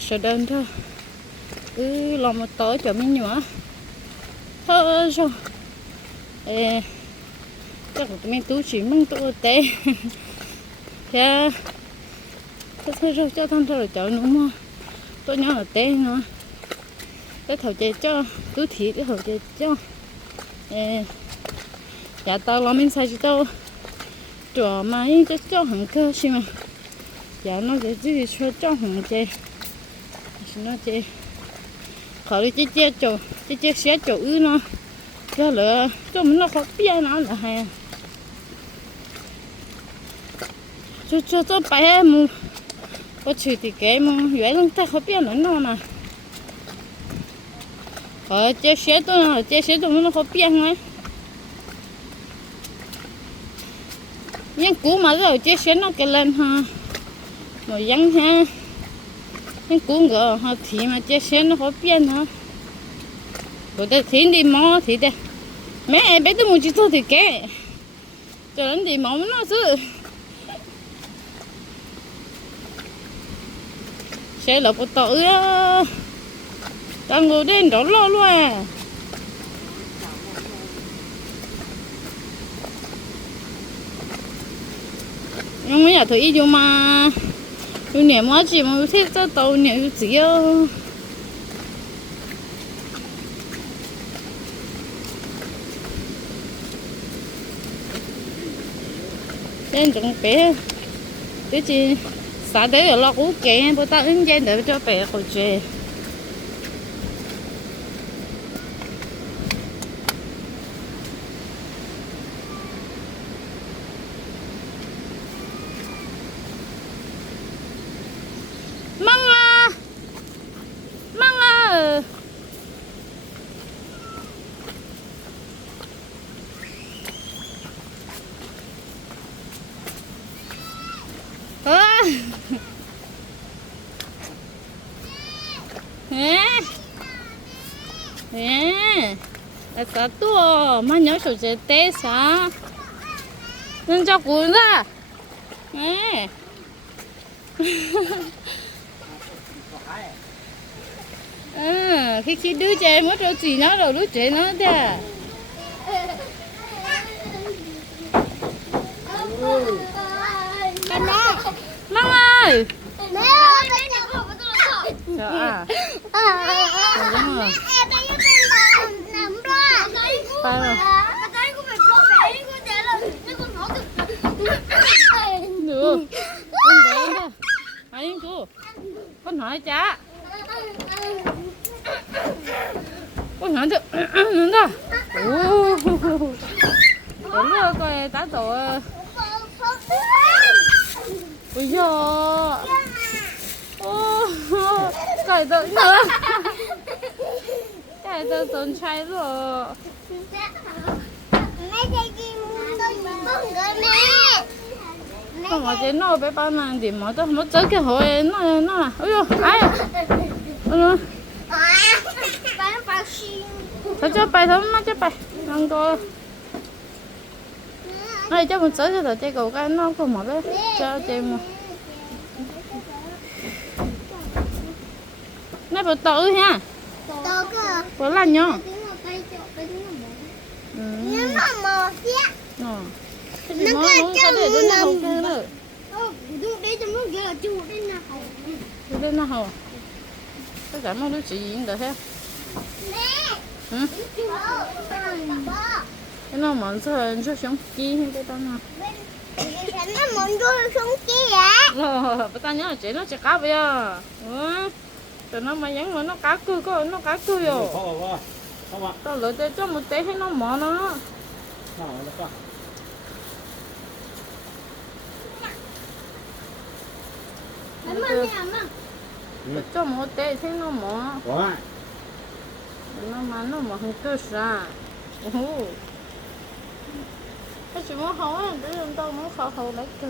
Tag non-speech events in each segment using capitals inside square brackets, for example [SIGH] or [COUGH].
sợ đơn thôi. Ừ lo một tối cho mình nhỏ. Thôi sao ê, chắc là mấy mình tú chỉ mong tụ tế. [LAUGHS] Dạ. Thế thế thôi rồi cho thằng thôi, rồi cháu nữa mà tôi nhớ là tế nữa. Cái thầu chơi cho, tú thị cái thầu chơi cho. Ê dạ tao lo mình sai cho tao. Trò máy cho cho hàng cơ xí mà dạ nó sẽ chỉ cho cho hàng chơi nó chơi khỏi đi chơi chơi chỗ chơi chơi xé chỗ ư nó. Cho lỡ cho mình nó khó bia nó là hay cho cho cho bé mu có chữ thì cái mu vậy luôn ta khó bia nó nó mà ờ chơi xé tôi nó chơi xé tôi nó khó bia ngay. Nhưng cũ mà rồi chơi xé nó cái lên ha. Mà vẫn ha nhưng cũng ngờ họ thì mà chơi xé nó khó biến hả? Rồi đây thì đi mò thì đây mẹ bé tôi muốn chỉ thôi thì kệ. Cho đến đi mò nó chứ. Xe lộc của tội á. Đang ngồi đến đó lo luôn à nhưng mà nhà thử yêu mà tôi mà cho tàu nên chúng bé thế chị xã đấy ở lo cũ kệ bữa ta ứng dân để cho bé hồi chơi măng à măng à à nè nè là sao tua mà nhớ sổ chế té sa, nên cho cuốn ra. Nè à, [LAUGHS] ờ, khi khi đứa trẻ mất rồi chỉ nó rồi đứa trẻ nó thế à? ừ ơi mẹ ơi. Dạ đúng rồi đang làm rồi. Nhỏ được con hỏi cô. Con hỏi cha. Con hỏi được Đúng đó đúng rồi, coi, tá tổ giời ô cởi tự nữa cái tự tốn cháy rồi. Không mà chế nó bé bao nàng điểm mà tôi mất tới cái hồi nó nó là ôi giời ai à? Ôi bán bao xin. thôi cho bài thôi má cho bài ăn coi này cho một cho tao chơi cầu cái nó có một cái cho chơi một. Này bữa tự ha. Bữa lạnh nhá Nhưng mà mỏ kia. ờ. Cái mà không đến nó Ờ, đây cho nó hậu. để đến nó thứ chỉ gì được Mẹ. ừ Chủ. Baba. cái nó món sao cho sống chi hay cái tao nào Nó muốn đưa xuống kia ạ. rồi bà ta nhớ là chị nó sẽ cá bây giờ ừ tụi nó mà nhắn mà nó cá cưa có nó cá rồi Không không ạ. tao lỡ cho cho một té hay nó mỏ nó Nào, nó mà nè mà. cho một té thấy nó mỏ Có. nó mà nó mỏ không cơ sa ồ chuyện muốn á để làm tao muốn khâu hấu lấy cơ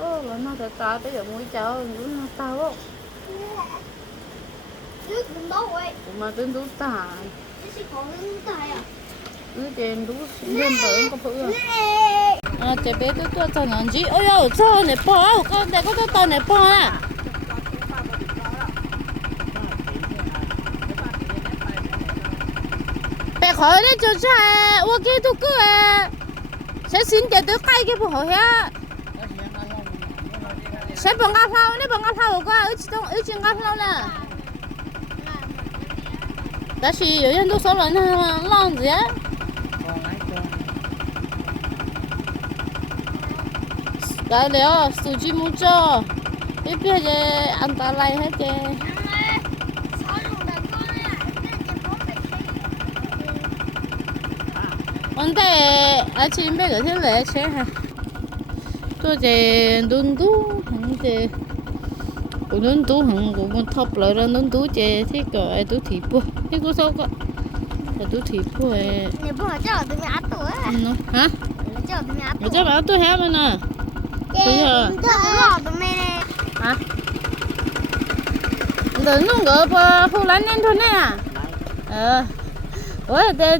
ô là nó thật ta tới giờ mũi chào nó tao á. Nước cũng đâu vậy. mà tên tú ta Cái gì còn nước tài à? cứ trên tú lên bờ có phụ à à chị bé tôi tôi cho nhận gì ôi yo cho này bỏ con này có tôi to này bỏ à bé khỏi đấy cho cha ô cái tu cứ à sẽ xin để tôi cay cái bộ hỏi ha sẽ bằng ngã thao đấy bằng ngã thao qua ở trong ở trên ngã thao nè đó là 有人都说了那浪子呀 đó liệu sủi chi mu cho biết 근데 아침 배가 될래 제가 또제 눈도 근데 눈도 한국 뭐 탑라라 눈도 제 새거 애도 뒤부 이거 저거 애도 뒤부에 내부 하자 어디면 아또 응 아? 하자 어디면 아또 하자 아또 하면은 그야 눈도 어디면 아? 너는 거봐 호란엔 돈에 어 왜, 내,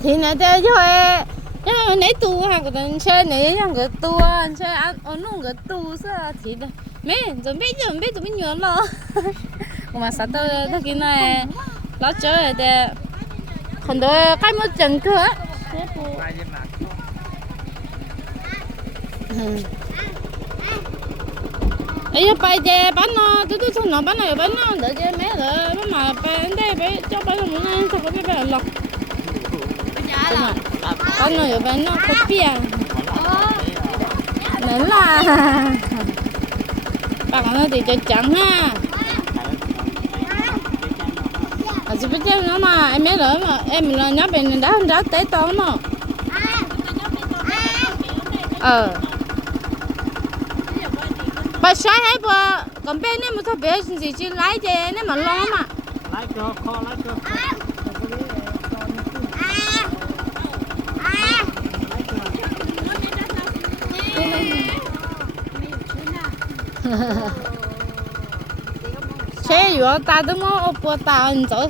thì này thì cho em cho nãy tu ha cái đằng xe này yang cái tu xe ăn ăn nung cái tu sao thì đó mấy rồi mấy giờ mấy tụi mình nhớ lo. [LAUGHS] Mà sao tôi tôi cái này nó chơi thì còn đó cái một chân cửa ấy giờ bay về bán nó tôi tôi thằng nó bán nó bán nó đợi cho mấy rồi bán mà bán đây bán cho bán nó muốn ăn sao có biết bán lọc bán nó rồi bán nó có bia lớn là [LAUGHS] bạn nó thì cho trắng ha. À chỉ biết chơi nó mà em biết rồi mà. Em là nhớ bên đã đã té to nó ờ. Bà sai hay bà còn bên này một thằng bé gì chứ lái chơi nên mà lo mà. Lái cho kho lái cho [LAUGHS] xe vừa ta tôi mua ô bùa ta anh chỗ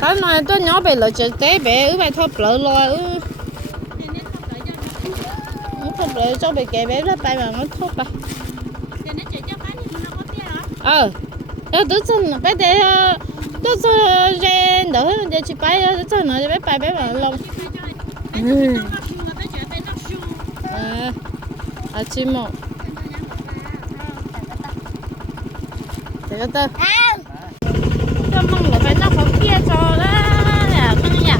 cái này tôi nhỏ bé lỡ chơi té bé ứ bài thọp lỡ lo ứ. Nó lỡ cho bị kẻ bé ra tay mà nó thọp à ờ. Ờ tôi chân bé để tôi cho ra đỡ để chị bay tôi chân nó bé bay bé mà lòng à à chị mò để cái tơ cho mong là phải nó có kia cho đó là mong nhỉ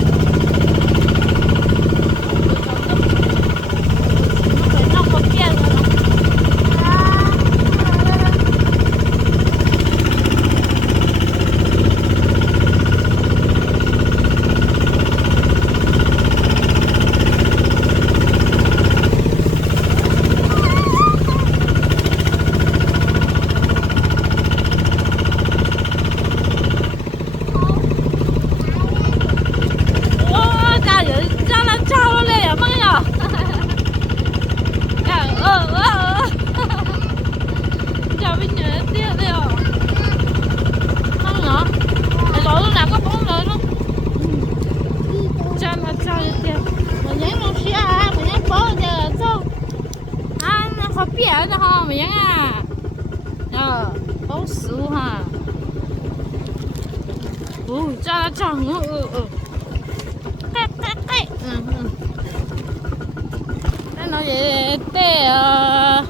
phải nó có kia rồi nó ô cha rồi cha là cha nó lên à mong nhỉ cha ờ ờ ờ cha bây giờ tiếc đấy à mong nhỉ rồi nó làm cái bóng rồi nó cha là cha rồi tiếc mà nhảy nó xia à mà nhảy bó giờ sao à nó 来的哈，没人啊，啊，好熟哈，哦，家长，哦哦哦，哎哎哎，嗯嗯，那那也得啊，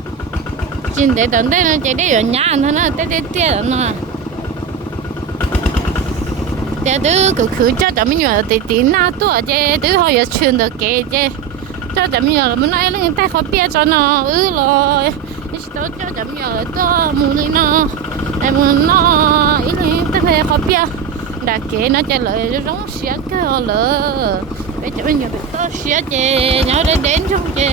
今天等待呢，这里有伢，他那得得得呢。这都够口罩，咱们用的电脑多，这都好像穿到给这。Cho chậm mình là bữa nay là người ta khó bia cho nó. Ừ rồi. Ít tao cho chậm mình là to mù này nó. Em muốn nó ít là ta phải khó bia. Đã kể nó trả lời nó giống xía cái hồ lỡ. Bây giờ bây giờ phải to xía chè nhỏ đến đến trong chè.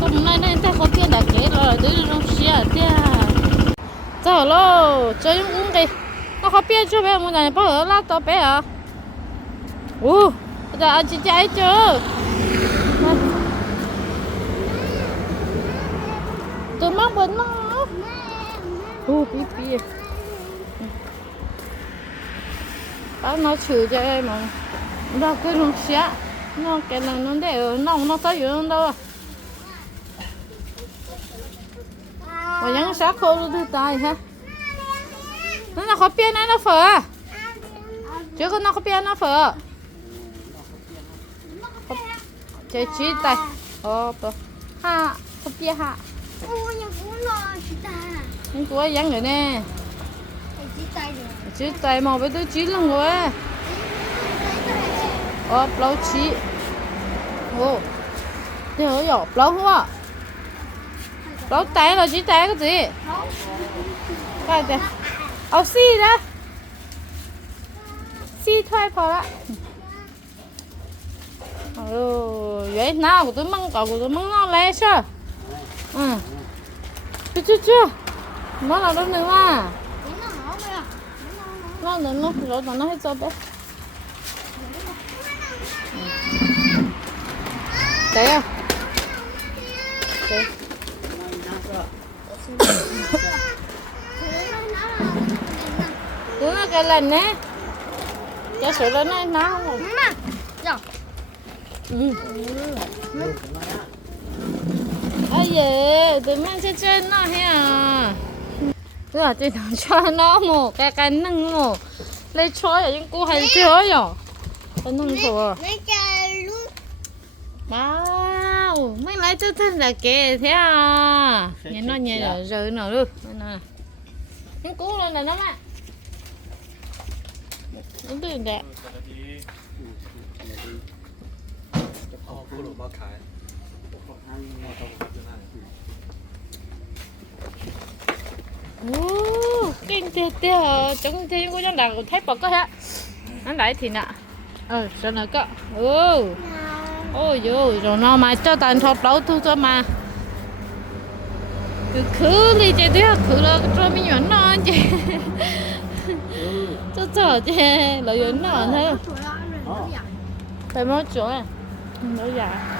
Hôm nay nay ta khó bia, đã kể rồi, đứa nó xía tia cho lo cho những cũng đi. Nó khó bia cho bé? Muốn này bao giờ lát to bé à ú giờ anh chị chạy chưa? Tôi mong bên nó. Ô, bí bí bác nó chửi cho em mà. Nó cứ nó xé nó cái này nó để nó nó tới nó đâu à? Mà nhắn xác khô nó thứ tay ha nó là khó biến nó phở à? chứ có nó khó biến nó phở. Chơi chỉ tay ô bơ ha khó biến ha Ôi, những của dáng rồi nè? Chỉ tay mà với tôi chỉ lần rồi. Ờ lâu chỉ ồ. Nhớ nhở lâu không ạ lâu tay là chỉ tay cái gì? Cái gì? Ờ xì đó. Xì thoai phở đó. Ừ vậy nào của tôi măng cỏ của tôi măng ngon lẽ chưa? Ừ chưa chưa chưa. Nó là đâu nữa mà nó nữa nó rồi nó hết rồi đấy. Đấy à đấy đúng là cái lần cái số lần này nó không ổn Mama. Dạ. ừ ai dè tụi mình chơi chơi nó hay à cứ là tụi thằng cho nó [LAUGHS] một cái cái nâng một lấy cho là những cô hay chơi rồi cái nâng thôi Lấy cho lúc Wow, mấy lại cho thân là kệ thế à Nhìn nó nhìn rồi rồi nào luôn nè Những cú lên này nó mà Nó từ đẹp 哦，菠萝包开。 Ồ, kinh tiệt tiệt Chúng thì có trong đàn thấy bật có hả? Nó lại thì nè. Ờ, sao nữa có Ồ. Ôi dồi, rồi nó mà cho tàn thọp đấu thu cho mà. Cứ khứ đi chơi thế khứ là cho mình nhuận nó chứ cho cho chứ là nhuận nó thế phải mỗi chỗ à? Đâu dạ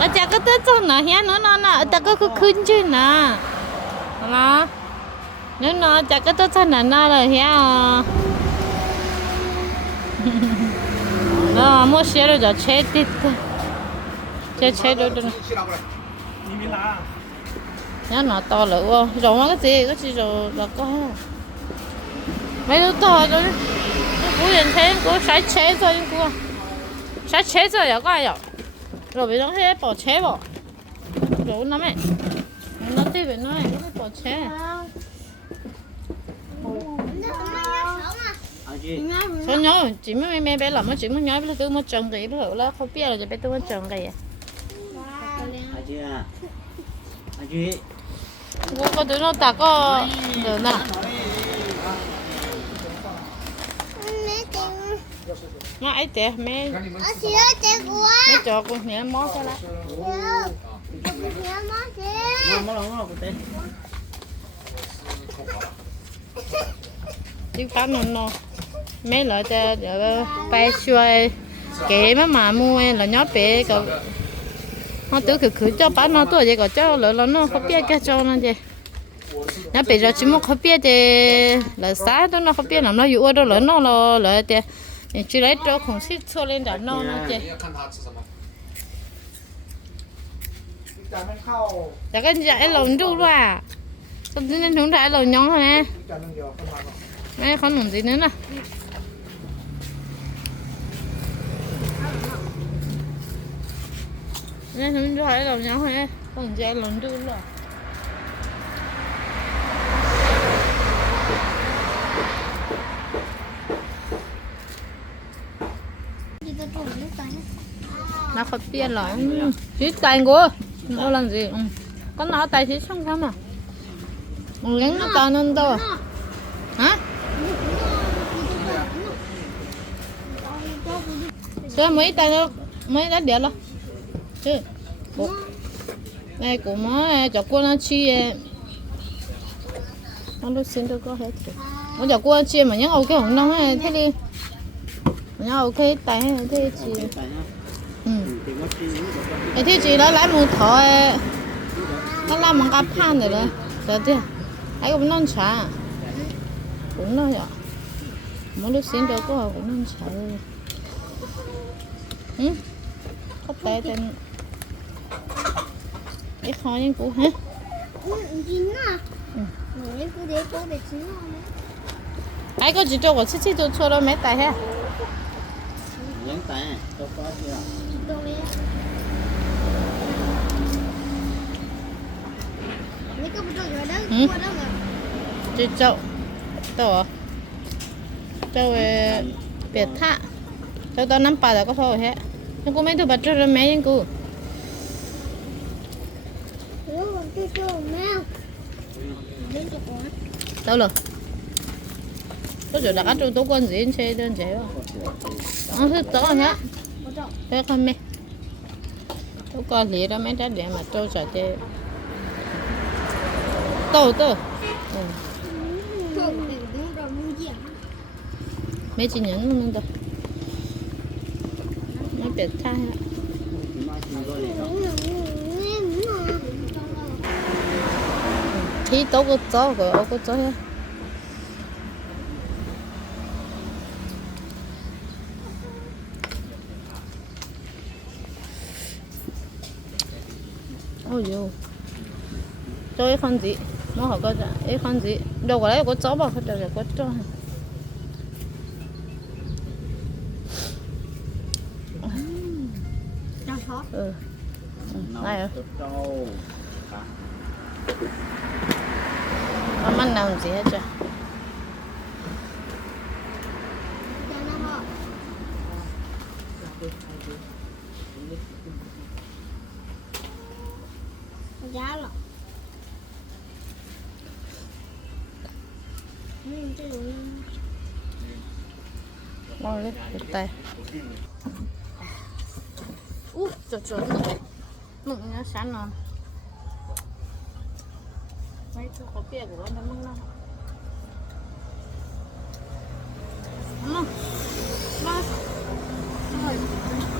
ở chả có tết cho nó hé nó nó nó ta có cứ khuyên chứ nè. Nó. Nó nó chả có tết cho nó nó rồi hé ờ. [LAUGHS] nó mua xe rồi giờ chết đi chết chết rồi. Nhá to lỡ ô rồi mà cái gì? Cái gì rồi là có? Hết mấy đứa to rồi nó cũng nhìn thấy cũng sái chết rồi cũng sái chết có ai rồi Lo vedo che poi c'è vo. Secondo me. Non ti vedo, eh, come poi c'è. Sao nhớ chỉ mới mẹ bé lắm mà chỉ mới nhớ giờ tôi mới chồng cái bây là không biết là bé tôi mới chồng cái à chị à chị bố có đứa nó ta có được nào nó ấy tè mẹ. Mẹ cho con nhẹ mó cái lá. Mó đâu mó tè. Chứ cá nó nó mẹ lại tè giờ bay xuôi kể mà mà mua là nhót bé cậu. Nó tự cứ khử cho bán nó tuổi vậy còn cho lỡ lỡ nó không biết cái cho nó vậy. Nó bây giờ chỉ một không biết thì là sáng nó không biết làm nó dụ đó lỡ nó lỡ lỡ thì chỉ lấy cho không xích xô lên đó nó nó vậy 要看他吃什么。 จานนั้นเข้า แต่ก็จะไอ้หลงดูด้วยอ่ะตอนนี้นั่นถึงได้หลงยองเขาไง จานนึงเดียวเข้ามาก่อน ไม่ขนมจีนนั่นน่ะนี่ถึงจะให้หลงยองเขาไงต้องจะหลงดูด้วย nó không biết rồi chỉ tay của nó làm gì? Ừ. có nó tay chỉ xong không à gắn nó to nên đâu à? Hả? Sao mấy tay nó mấy đá điện lo chứ này của má cho cô nó chi nó lúc xin tôi có hết rồi nó cho cô chi mà nhớ ok không hay thế đi nhớ ok tay hay thế chi ừ thì có chi những cái Ê, thế chị nó lấy một thỏi nó làm một cái pan rồi đó rồi thế ấy cũng non chả cũng nó vậy mỗi lúc xin đâu có cũng non chả ừ có té tên cái khó nhưng cũ hả Ừ, chín à. Ừ. Mẹ cứ để cô để chín à. ai có chỉ cho我吃吃就错了没带哈 Nhấn tay, cho có chưa? Đó, Ừ. chỉ cho đâu cho về biệt thạ cho tao năm bà là có thôi hết nhưng cô mấy thứ bà cho rồi mấy nhưng cô. Tôi mẹ. Đâu rồi tôi giờ đã cắt tôi tôi quan gì chơi đơn giản rồi nó thích tao nhá? Có thế con mẹ tôi còn lý ra mấy trái để mà tôi sợ chơi tôi tôi mấy chị nhẫn luôn đâu mấy biệt em mà. thì tôi có cho rồi ông có cho hết cho cái con gì nó hỏi có cái con gì đâu có đấy có chó bảo không được có cho Cho khó. ừ Nấu này trâu nó ăn làm gì hết chưa 됐다. 우, 저 저. Mực nó sẵn rồi. Mấy chú có bia của nó mực nó. Mực. Mực. Mực.